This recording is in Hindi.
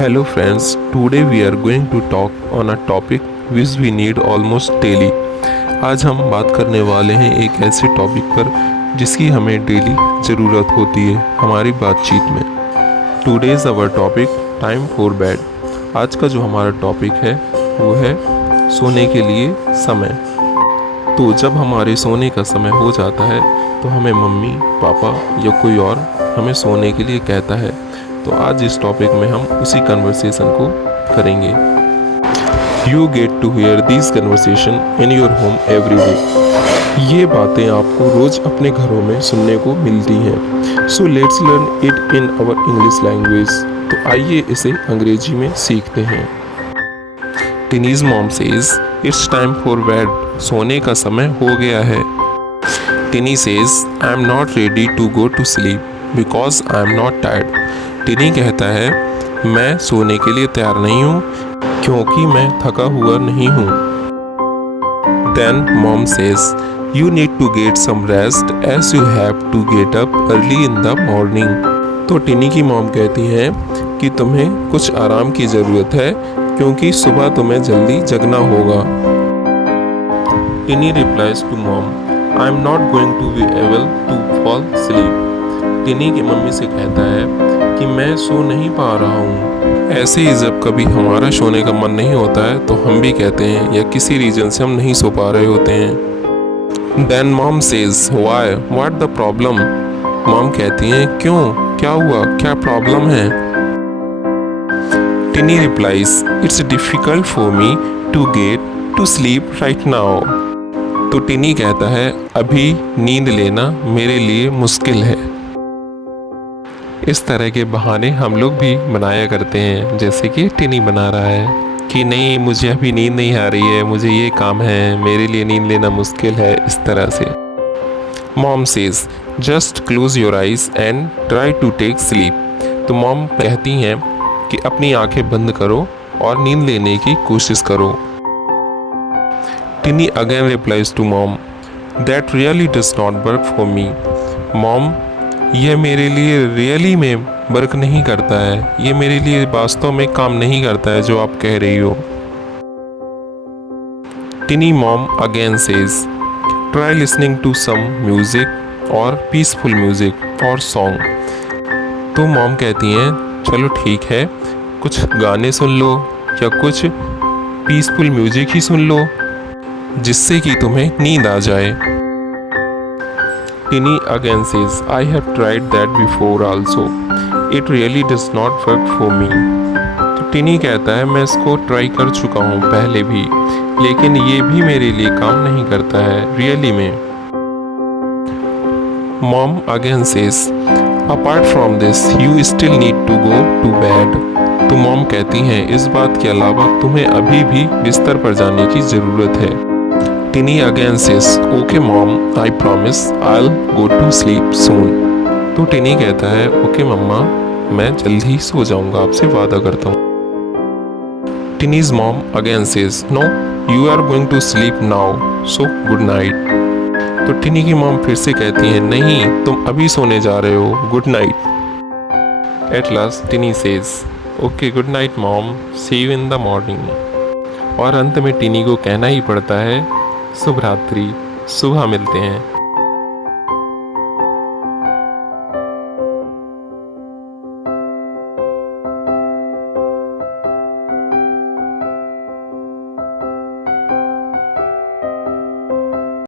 Hello friends, today we are going to talk on a topic which we need almost daily. आज हम बात करने वाले हैं एक ऐसे टॉपिक पर जिसकी हमें डेली ज़रूरत होती है हमारी बातचीत में. Today's our topic time for bed. आज का जो हमारा टॉपिक है वो है सोने के लिए समय. तो जब हमारे सोने का समय हो जाता है तो हमें मम्मी पापा या कोई और हमें सोने के लिए कहता है. तो आज इस टॉपिक में हम उसी कन्वर्सेशन को करेंगे. You get to hear this conversation in your home every day. ये बातें आपको रोज़ अपने घरों में सुनने को मिलती हैं. So let's learn it in our English language. तो आइए इसे अंग्रेजी में सीखते हैं. Tiny's mom says it's time for bed. सोने का समय हो गया है. Tiny says I am not ready to go to sleep because I am not tired. Tiny कहता है मैं सोने के लिए तैयार नहीं हूँ क्योंकि मैं थका हुआ नहीं हूँ. Then mom says you need to get some rest as you have to get up early in the morning. तो टिनी की मॉम कहती है कि तुम्हें कुछ आराम की ज़रूरत है क्योंकि सुबह तुम्हें जल्दी जगना होगा. Tiny replies to mom I am not going to be able to fall sleep. Tiny की मम्मी से कहता है कि मैं सो नहीं पा रहा हूँ. ऐसे ही जब कभी हमारा सोने का मन नहीं होता है तो हम भी कहते हैं या किसी रीज़न से हम नहीं सो पा रहे होते हैं. Then mom says why what the problem. Mom कहती हैं क्यों, क्या हुआ, क्या प्रॉब्लम है. Tiny replies it's difficult for me to get to sleep right now. तो टिनी कहता है अभी नींद लेना मेरे लिए मुश्किल है. इस तरह के बहाने हम लोग भी बनाया करते हैं, जैसे कि टिनी बना रहा है कि नहीं मुझे अभी नींद नहीं आ रही है, मुझे ये काम है, मेरे लिए नींद लेना मुश्किल है, इस तरह से. Mom says just close your eyes and try to take sleep. तो मॉम कहती हैं कि अपनी आंखें बंद करो और नींद लेने की कोशिश करो. Tiny again replies to mom that really does not work for me. Mom यह मेरे लिए रियली में वर्क नहीं करता है, ये मेरे लिए वास्तव में काम नहीं करता है जो आप कह रही हो. Tiny mom again says try listening to some music और पीसफुल म्यूजिक और सॉन्ग. तो मॉम कहती हैं चलो ठीक है, कुछ गाने सुन लो या कुछ पीसफुल म्यूजिक ही सुन लो जिससे कि तुम्हें नींद आ जाए. Tinny again says, I have tried that before also. It really does not work for me. तो टिनी कहता है मैं इसको ट्राई कर चुका हूँ पहले भी, लेकिन ये भी मेरे लिए काम नहीं करता है रियली में. Mom again says, apart from this, you still need to go to bed. तो मॉम कहती हैं इस बात के अलावा तुम्हें अभी भी बिस्तर पर जाने की ज़रूरत है. Tinny again says, "Okay mom, I promise I'll go to sleep soon." तो टिनी कहता है ओके मम्मा मैं जल्द ही सो जाऊंगा, आपसे वादा करता हूँ. Tinny's mom again says, "No, you are going to sleep now, so good night." तो टिनी की मॉम फिर से कहती है नहीं तुम अभी सोने जा रहे हो, good night. At last Tinny says, "Okay, good night mom, see you in the morning." और अंत में टिनी को कहना ही पड़ता है शुभ रात्रि, सुबह मिलते हैं.